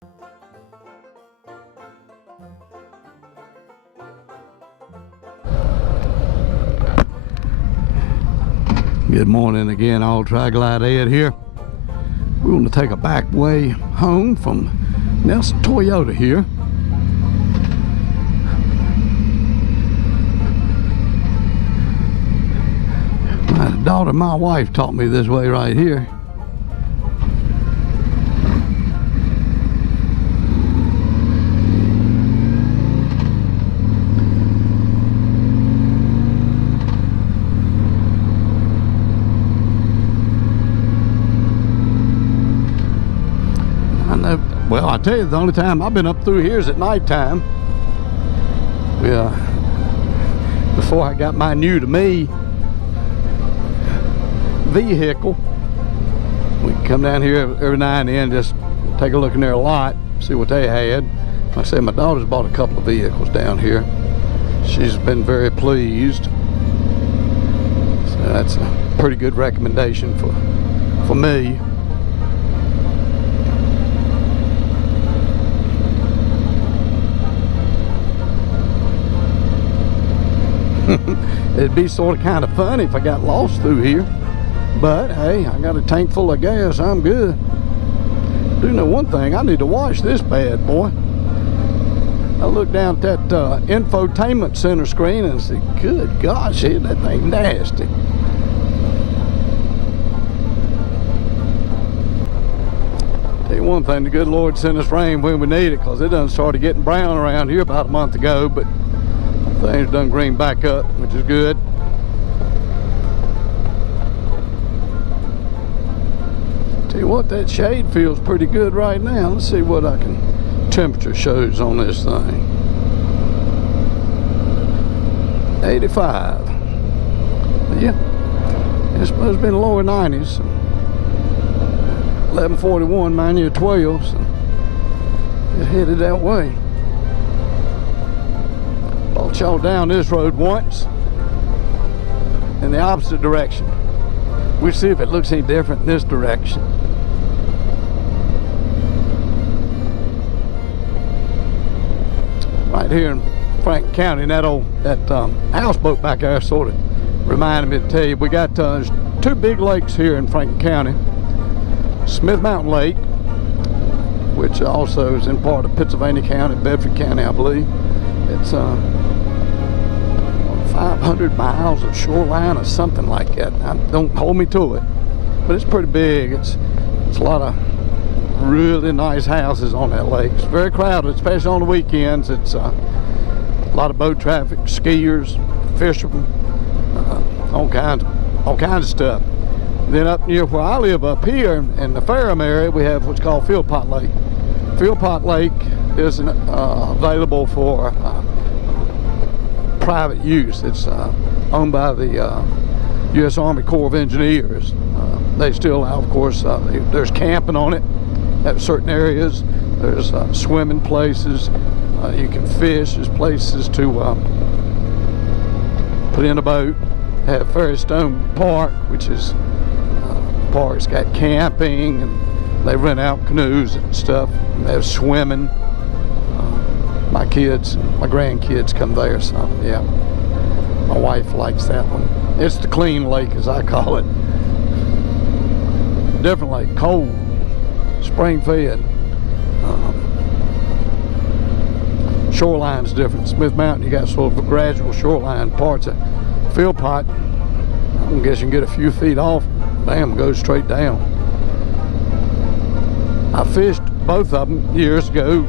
Good morning again, all Tri-Glide Ed here. We're going to take a back way home from Nelson Toyota here. My daughter, my wife taught me this way right here. Well, I tell you, the only time I've been up through here is at nighttime. Before I got my new to me vehicle, we come down here every now and then, just take a look in their lot, see what they had. Like I said, my daughter's bought a couple of vehicles down here. She's been very pleased. So that's a pretty good recommendation for me. It'd be sort of kind of funny if I got lost through here, but hey, I got a tank full of gas. I'm good. Do know one thing, I need to wash this bad boy. I look down at that infotainment center screen and say, good gosh, that thing nasty. Tell you one thing, the good Lord sent us rain when we need it, because it done started getting brown around here about a month ago, but things done green back up, which is good. Tell you what, that shade feels pretty good right now. Let's see what temperature shows on this thing. 85. Yeah, it's supposed to be in the lower 90s. 11:41, mind you, 12, so it's headed that way. Brought y'all down this road once in the opposite direction. We'll see if it looks any different in this direction. Right here in Franklin County, and that houseboat back there sort of reminded me to tell you, we got two big lakes here in Franklin County. Smith Mountain Lake, which also is in part of Pittsylvania County, Bedford County, I believe. It's 500 miles of shoreline or something like that. Don't hold me to it, but it's pretty big. It's a lot of really nice houses on that lake. It's very crowded, especially on the weekends. It's a lot of boat traffic, skiers, fishermen, all kinds of stuff. Then up near where I live up here in the Ferrum area, we have what's called Philpott Lake. Philpott Lake is available for private use. It's owned by the U.S. Army Corps of Engineers. They still allow, of course, there's camping on it at certain areas. There's swimming places. You can fish. There's places to put in a boat. They have Ferrystone Park, which is park's got camping, and they rent out canoes and stuff. And they have swimming. My kids, my grandkids come there, so yeah. My wife likes that one. It's the clean lake, as I call it. Different lake, cold, spring fed. Shoreline's different. Smith Mountain, you got sort of a gradual shoreline. Parts of Philpott, I guess you can get a few feet off, bam, goes straight down. I fished both of them years ago.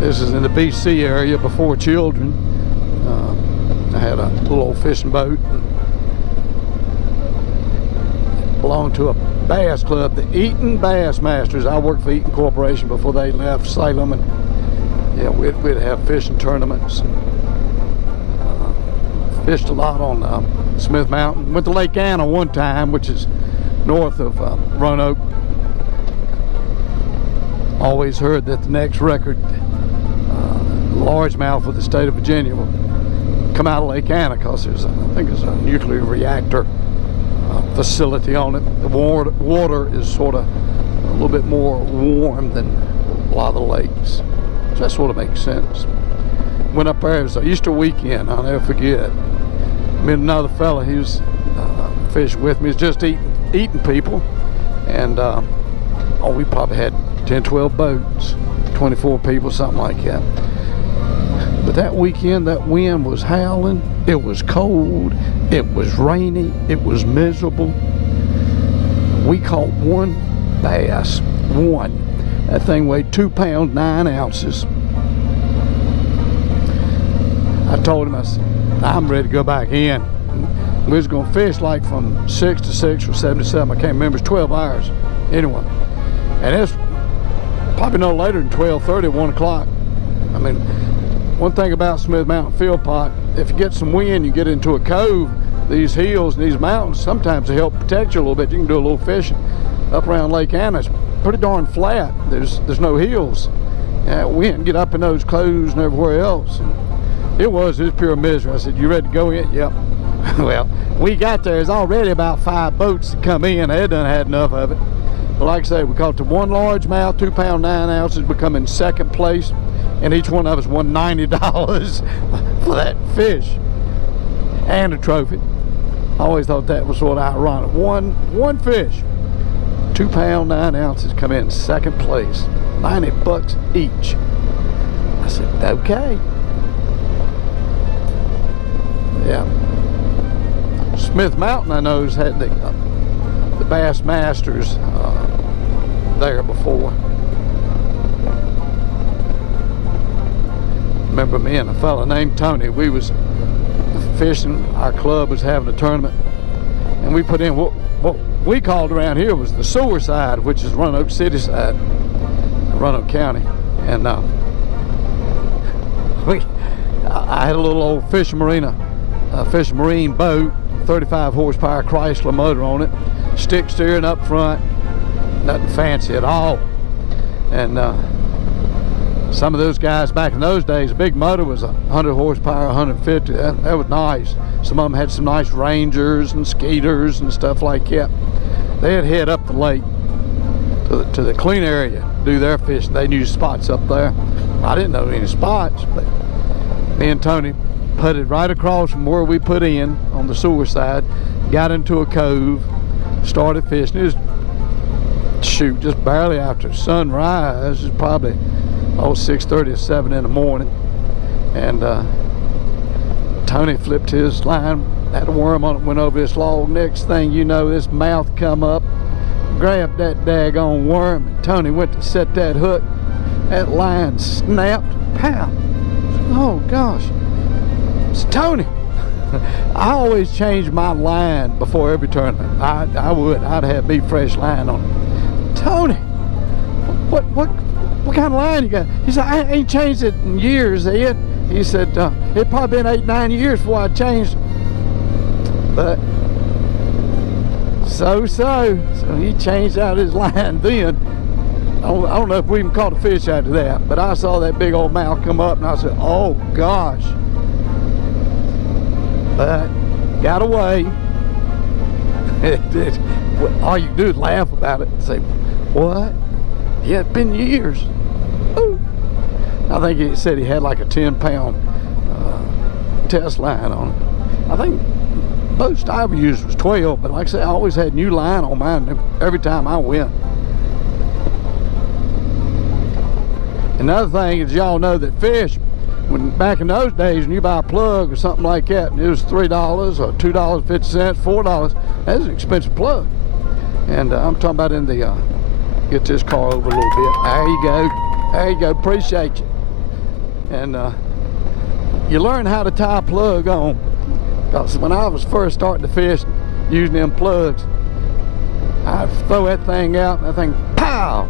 This is in the BC area before children. I had a little old fishing boat. It belonged to a bass club, the Eaton Bass Masters. I worked for Eaton Corporation before they left Salem, and yeah, we'd have fishing tournaments. Fished a lot on Smith Mountain. Went to Lake Anna one time, which is north of Roanoke. Always heard that the next record largemouth of the state of Virginia will come out of Lake Anna, because I think there's a nuclear reactor facility on it. The water is sort of a little bit more warm than a lot of the lakes. So that sort of makes sense. Went up there, it was a Easter weekend, I'll never forget. Me and another fella, he was fishing with me, he was just eating people. And we probably had 10, 12 boats, 24 people, something like that. But that weekend, that wind was howling, it was cold, it was rainy, it was miserable. We caught one bass, one. That thing weighed 2 pounds, 9 ounces. I told him, I said, I'm ready to go back in. We was gonna fish like from 6 to 6 or 7 to 7, I can't remember, it's 12 hours, anyway. And it's probably no later than 12:30, 1 o'clock. I mean, one thing about Smith Mountain Philpott, if you get some wind, you get into a cove, these hills and these mountains, sometimes they help protect you a little bit. You can do a little fishing. Up around Lake Anna, it's pretty darn flat. There's no hills. We can get up in those coves and everywhere else. And it was pure misery. I said, you ready to go in? Yep. Well, we got there, there's already about 5 boats to come in. They done had enough of it. But like I say, we caught the one largemouth, 2 pound, 9 ounces, becoming second place. And each one of us won $90 for that fish and a trophy. I always thought that was sort of ironic. One fish, 2 pound, 9 ounces, come in second place, $90 each. I said, okay. Yeah. Smith Mountain, I know, has had the Bass Masters there before. Remember me and a fella named Tony, we was fishing, our club was having a tournament, and we put in what we called around here was the sewer side, which is Roanoke City side, Roanoke County. And I had a little old Fish Marine boat, 35 horsepower Chrysler motor on it, stick steering up front, nothing fancy at all. And some of those guys back in those days, a big motor was 100 horsepower, 150. That was nice. Some of them had some nice Rangers and Skeeters and stuff like that. They'd head up the lake to the clean area, do their fishing. They knew spots up there. I didn't know any spots, but me and Tony putted right across from where we put in on the sewer side, got into a cove, started fishing. It was, shoot, just barely after sunrise. It was probably 6:30 or 7 in the morning. And Tony flipped his line, had a worm on it, went over this log. Next thing you know, this mouth come up, grabbed that daggone worm, and Tony went to set that hook. That line snapped, pow. Oh gosh, it's Tony. I always change my line before every tournament. I'd have me fresh line on it. Tony, what kind of line you got? He said, I ain't changed it in years, Ed. He said, it probably been 8, 9 years before I changed it. But so he changed out his line then. I don't know if we even caught a fish after that, but I saw that big old mouth come up and I said, oh gosh. But got away. All you do is laugh about it and say, what? Yeah, it's been years. Ooh. I think he said he had like a 10-pound test line on it. I think most I ever used was 12, but like I said, I always had new line on mine every time I went. Another thing is, y'all know that fish, when back in those days, when you buy a plug or something like that, and it was $3 or $2.50, $4, that was an expensive plug. And I'm talking about in the, get this car over a little bit. There you go. There you go. Appreciate you. And you learn how to tie a plug on. Because when I was first starting to fish, using them plugs, I'd throw that thing out, and that thing, pow!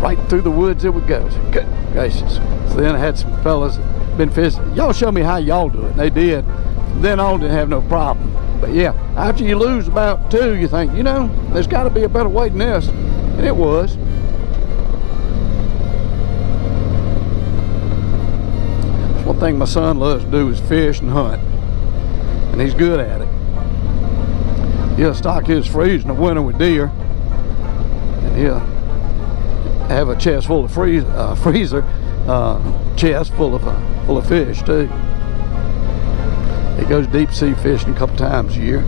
Right through the woods it would go. Good gracious. So then I had some fellas that been fishing. Y'all show me how y'all do it. And they did. From then on, didn't have no problem. But yeah, after you lose about 2, you think, you know, there's got to be a better way than this. And it was. One thing my son loves to do is fish and hunt. And he's good at it. He'll stock his freezer in the winter with deer. he'll have a chest full of freezer chest full of fish too. He goes deep sea fishing a couple times a year.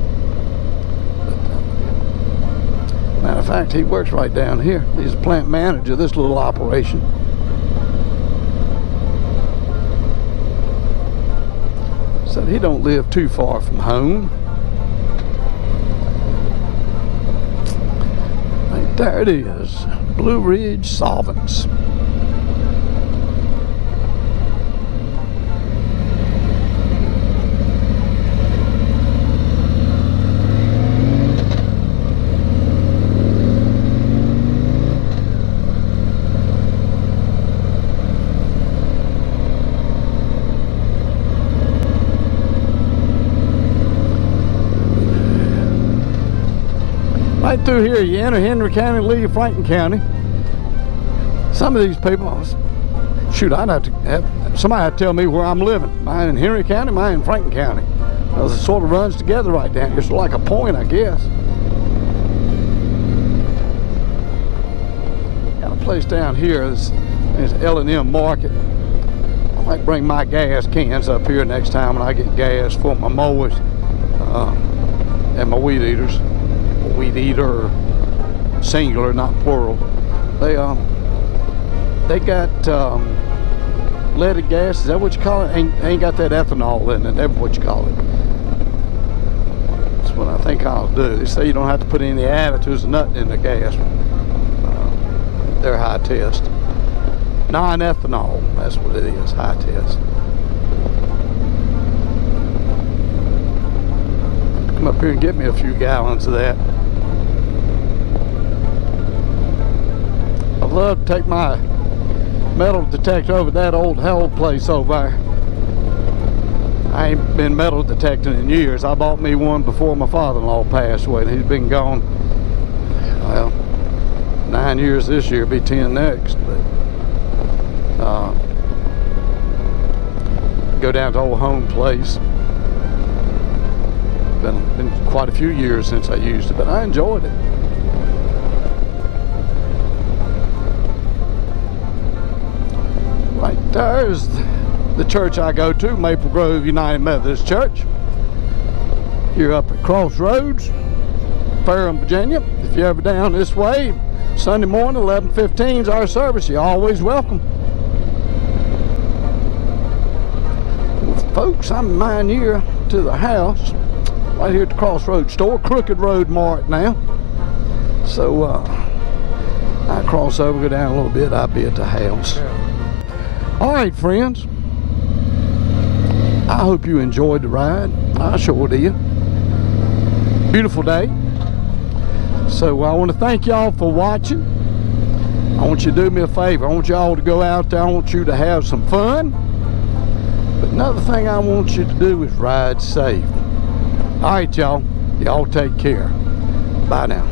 But, matter of fact, he works right down here. He's a plant manager of this little operation. So he don't live too far from home. Right there it is, Blue Ridge Solvents. Right through here, you enter Henry County, leave Franklin County. Some of these people, shoot, I'd have to have somebody have to tell me where I'm living. Am I in Henry County? Am I in Franklin County? Well, it sort of runs together right down here. It's like a point, I guess. Got a place down here. There's L&M Market. I might bring my gas cans up here next time when I get gas for my mowers and my weed eaters. Weed eater, singular, not plural. They got leaded gas. Is that what you call it? Ain't got that ethanol in it. That's what you call it. That's what I think I'll do. They say you don't have to put any additives or nothing in the gas. They're high test. Non-ethanol. That's what it is. High test. Come up here and get me a few gallons of that. I'd love to take my metal detector over that old hell place over there. I ain't been metal detecting in years. I bought me one before my father-in-law passed away. He's been gone, well, 9 years this year, be 10 next. But go down to old home place. Been quite a few years since I used it, but I enjoyed it. Right there's the church I go to, Maple Grove United Methodist Church. Here up at Crossroads, Ferrum, Virginia. If you're ever down this way, Sunday morning, 11:15 is our service. You're always welcome. Well, folks, I'm my near to the house. Right here at the Crossroads store, Crooked Road Mart now. So I cross over, go down a little bit, I'll be at the house. All right, friends. I hope you enjoyed the ride. I sure did. Beautiful day. So I want to thank y'all for watching. I want you to do me a favor. I want y'all to go out there. I want you to have some fun. But another thing I want you to do is ride safe. All right, y'all. Y'all take care. Bye now.